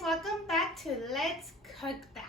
guys, welcome back to Let's Cook That.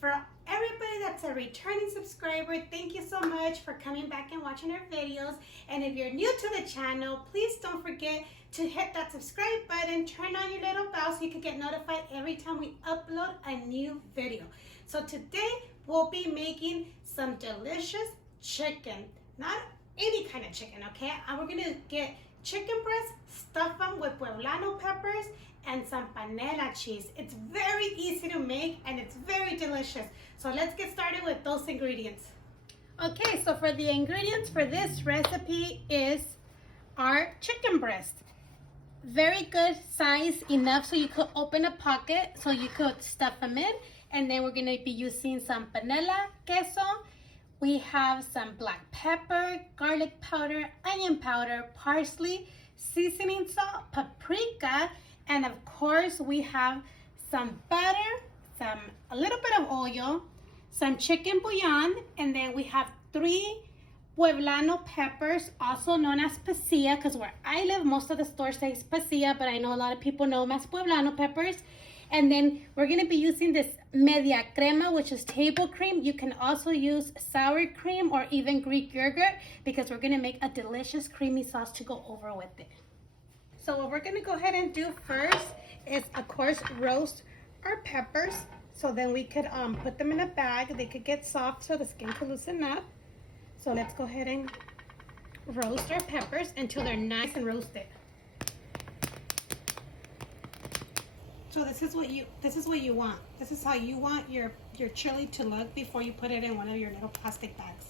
For everybody that's a returning subscriber, thank you so much for coming back and watching our videos. And if you're new to the channel, please don't forget to hit that subscribe button, turn on your little bell so you can get notified every time we upload a new video. So today we'll be making some delicious chicken, not any kind of chicken, okay? And we're gonna get chicken breasts, stuff them with Poblano peppers and some Panela cheese. It's very easy to make and it's very delicious. So let's get started with those ingredients. Okay, so for the ingredients for this recipe is our chicken breast. Very good size, enough so you could open a pocket so you could stuff them in. And then we're gonna be using some Panela queso. We have some black pepper, garlic powder, onion powder, parsley, seasoning salt, paprika, and of course we have some butter, a little bit of oil, some chicken bouillon, and then we have 3 Poblano peppers, also known as pasilla, because where I live, most of the stores say pasilla, but I know a lot of people know them as Poblano peppers. And then we're going to be using this media crema, which is table cream. You can also use sour cream or even Greek yogurt because we're going to make a delicious creamy sauce to go over with it. So what we're going to go ahead and do first is, of course, roast our peppers. So then we could put them in a bag. They could get soft so the skin could loosen up. So let's go ahead and roast our peppers until they're nice and roasted. So this is what you want. This is how you want your chili to look before you put it in one of your little plastic bags.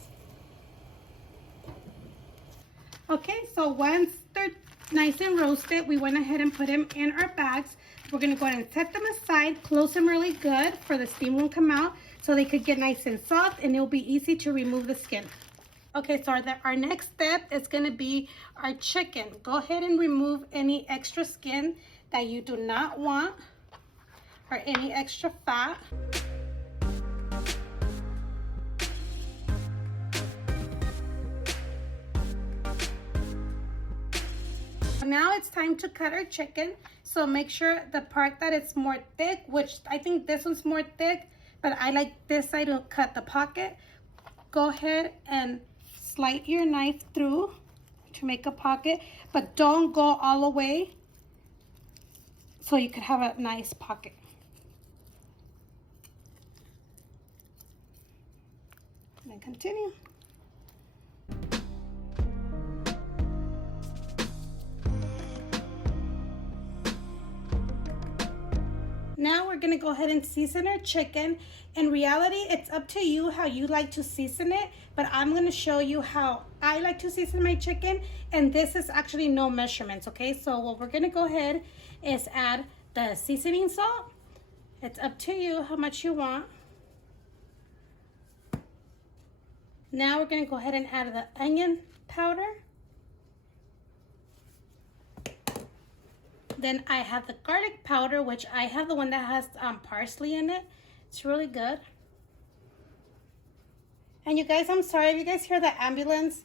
Okay, so once they're nice and roasted, we went ahead and put them in our bags. We're gonna go ahead and set them aside, close them really good for the steam won't come out so they could get nice and soft and it'll be easy to remove the skin. Okay, so our next step is gonna be our chicken. Go ahead and remove any extra skin that you do not want or any extra fat. Now it's time to cut our chicken. So make sure the part that it's more thick, which I think this one's more thick, but I like this side to cut the pocket. Go ahead and slide your knife through to make a pocket, but don't go all the way so you could have a nice pocket. And then continue. Now we're gonna go ahead and season our chicken. In reality, it's up to you how you like to season it, but I'm gonna show you how I like to season my chicken, and this is actually no measurements, okay? So what we're gonna go ahead is add the seasoning salt. It's up to you how much you want. Now we're gonna go ahead and add the onion powder. Then I have the garlic powder, which I have the one that has parsley in it. It's really good. And you guys, I'm sorry if you guys hear the ambulance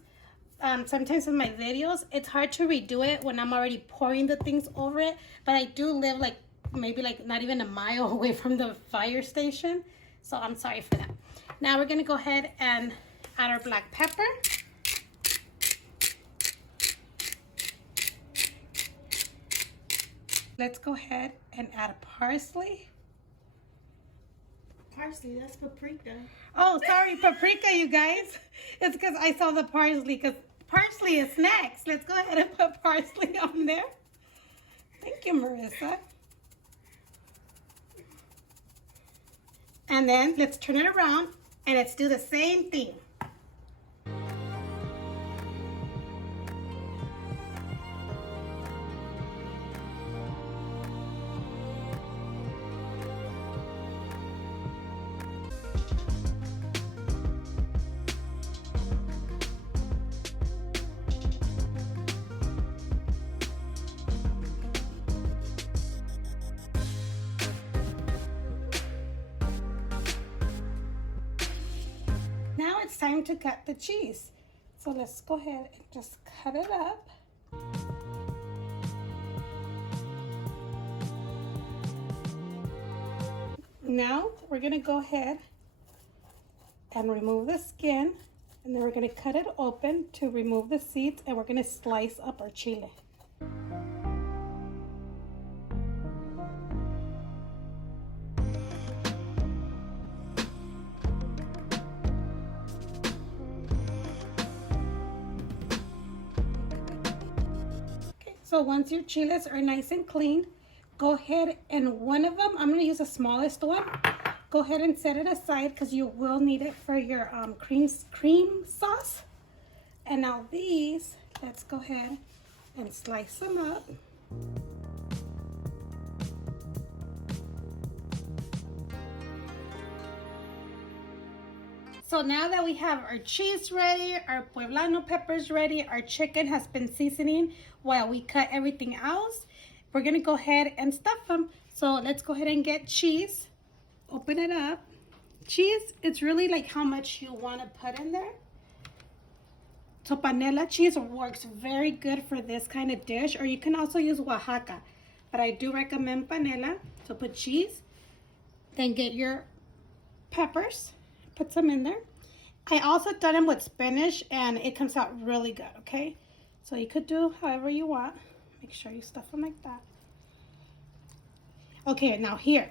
sometimes in my videos. It's hard to redo it when I'm already pouring the things over it, but I do live maybe not even a mile away from the fire station, so I'm sorry for that. Now we're gonna go ahead and add our black pepper. Let's go ahead and add a parsley. Parsley, that's paprika. Oh, sorry, paprika, you guys. It's because I saw the parsley, because parsley is next. Let's go ahead and put parsley on there. Thank you, Marissa. And then let's turn it around and let's do the same thing. Now it's time to cut the cheese. So let's go ahead and just cut it up. Now we're gonna go ahead and remove the skin, and then we're gonna cut it open to remove the seeds, and we're gonna slice up our chile. So once your chiles are nice and clean, go ahead and one of them, I'm going to use the smallest one. Go ahead and set it aside because you will need it for your cream sauce. And now these, let's go ahead and slice them up. So now that we have our cheese ready, our Poblano peppers ready, our chicken has been seasoning while we cut everything else, we're gonna go ahead and stuff them. So let's go ahead and get cheese. Open it up. Cheese, it's really like how much you want to put in there. So Panela cheese works very good for this kind of dish, or you can also use Oaxaca, but I do recommend Panela. So put cheese, then get your peppers, put some in there. I also done them with spinach and it comes out really good, okay? So you could do however you want. Make sure you stuff them like that. Okay, now here.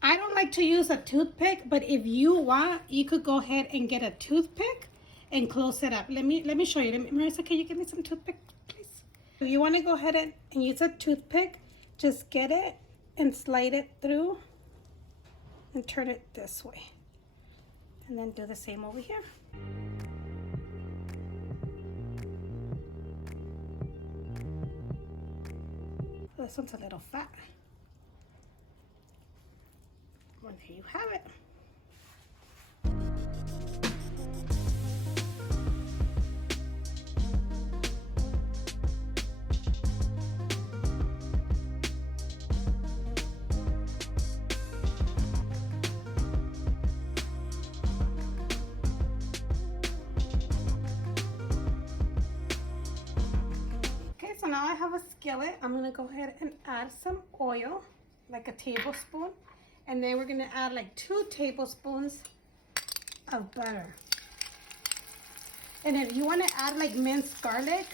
I don't like to use a toothpick, but if you want, you could go ahead and get a toothpick and close it up. Let me show you. Marissa, can you give me some toothpick, please? If you want to go ahead and use a toothpick, just get it and slide it through and turn it this way. And then do the same over here. This one's a little fat. Well, there you have it. So now I have a skillet. I'm gonna go ahead and add some oil, like a tablespoon, and then we're gonna add like 2 tablespoons of butter. And if you want to add like minced garlic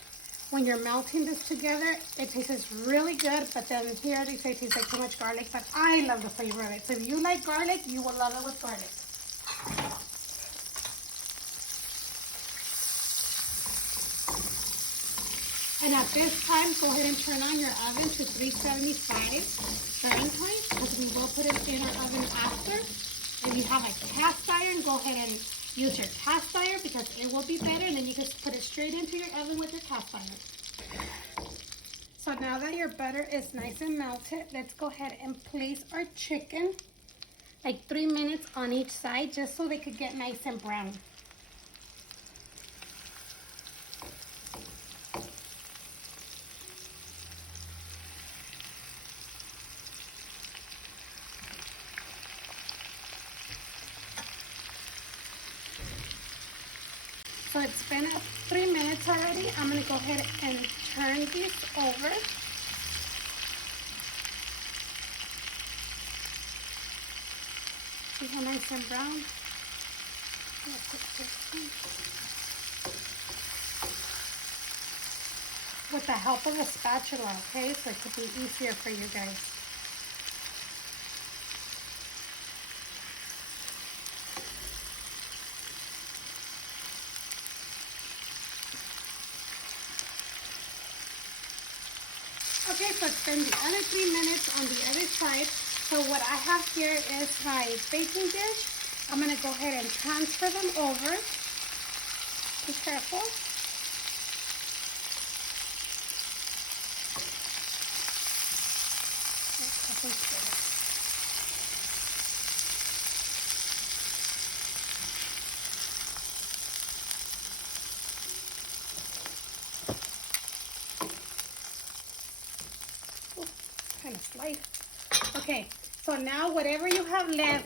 when you're melting this together, it tastes really good. But then here they say it tastes like too much garlic, but I love the flavor of it. So if you like garlic, you will love it with garlic. And at this time, go ahead and turn on your oven to 375 Fahrenheit, because we will put it in our oven after. If you have a cast iron, go ahead and use your cast iron because it will be better, and then you can put it straight into your oven with your cast iron. So now that your butter is nice and melted, let's go ahead and place our chicken like 3 minutes on each side, just so they could get nice and brown. So it's been 3 minutes already. I'm gonna go ahead and turn these over. See how nice and brown? With the help of a spatula, okay? So it could be easier for you guys. Okay, so it's been the other 3 minutes on the other side. So what I have here is my baking dish. I'm going to go ahead and transfer them over. Be careful. Kind of slice. Okay, so now whatever you have left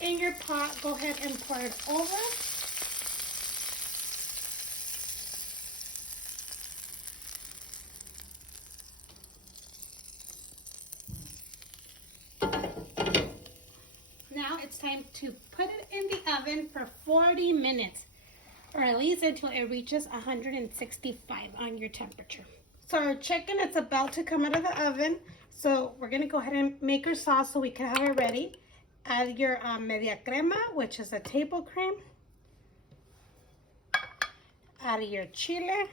in your pot, go ahead and pour it over. it's time to put it in the oven for 40 minutes, or at least until it reaches 165 on your temperature. So our chicken is about to come out of the oven. So we're gonna go ahead and make our sauce so we can have it ready. Add your media crema, which is a table cream. Add your chile,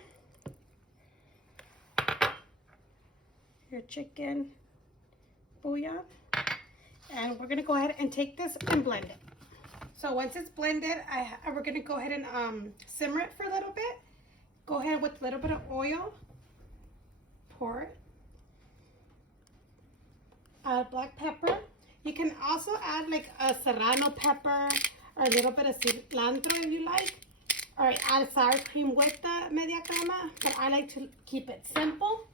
your chicken bouillon, and we're gonna go ahead and take this and blend it. So once it's blended, we're gonna go ahead and simmer it for a little bit. Go ahead with a little bit of oil, pour it. Add black pepper. You can also add like a serrano pepper or a little bit of cilantro if you like. Or add sour cream with the media crema, but I like to keep it simple.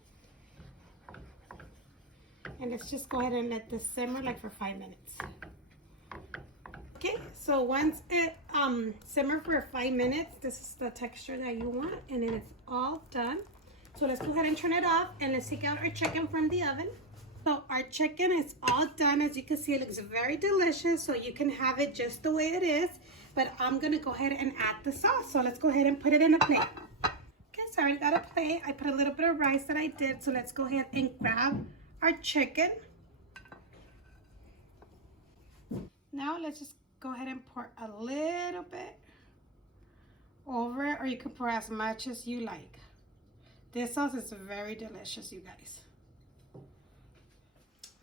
And let's just go ahead and let this simmer like for 5 minutes. Okay, so once it simmer for 5 minutes, this is the texture that you want, and then it's all done. So let's go ahead and turn it off, and let's take out our chicken from the oven. So our chicken is all done. As you can see, it looks very delicious, so you can have it just the way it is. But I'm gonna go ahead and add the sauce. So let's go ahead and put it in a plate. Okay, so I already got a plate. I put a little bit of rice that I did. So let's go ahead and grab our chicken. Now let's just go ahead and pour a little bit over it, or you can pour as much as you like. This sauce is very delicious, you guys.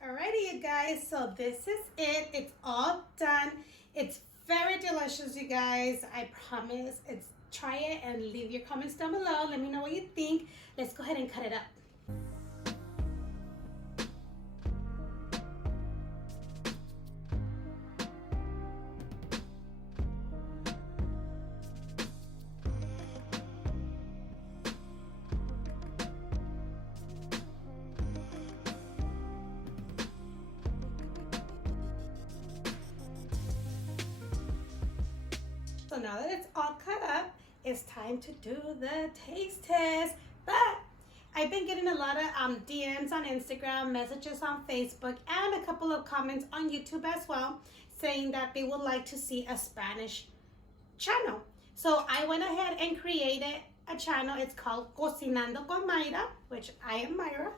Alrighty, you guys, so this is it. It's all done. It's very delicious, you guys. I promise. Try it and leave your comments down below. Let me know what you think. Let's go ahead and cut it up. So now that it's all cut up, it's time to do the taste test. But I've been getting a lot of DMs on Instagram, messages on Facebook, and a couple of comments on YouTube as well, saying that they would like to see a Spanish channel. So I went ahead and created a channel. It's called Cocinando con Mayra, which I am Mayra.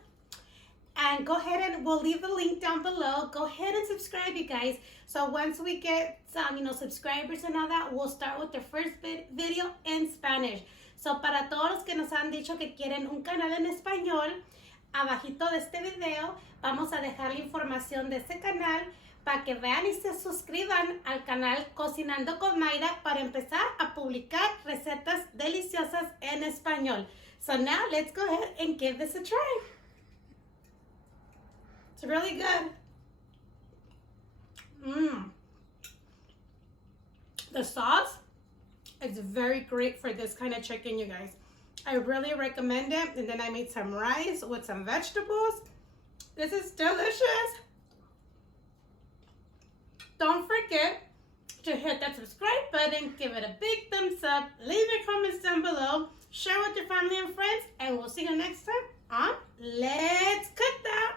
And go ahead and we'll leave the link down below. Go ahead and subscribe, you guys. So once we get some, subscribers and all that, we'll start with the first video in Spanish. So para todos los que nos han dicho que quieren un canal en español, abajito de este video vamos a dejar la información de ese canal para que vean y se suscriban al canal Cocinando con Mayra para empezar a publicar recetas deliciosas en español. So now let's go ahead and give this a try. It's really good. The sauce is very great for this kind of chicken, you guys. I really recommend it. And then I made some rice with some vegetables. This is delicious. Don't forget to hit that subscribe button, give it a big thumbs up, leave your comments down below, share with your family and friends, and we'll see you next time on Let's Cook That.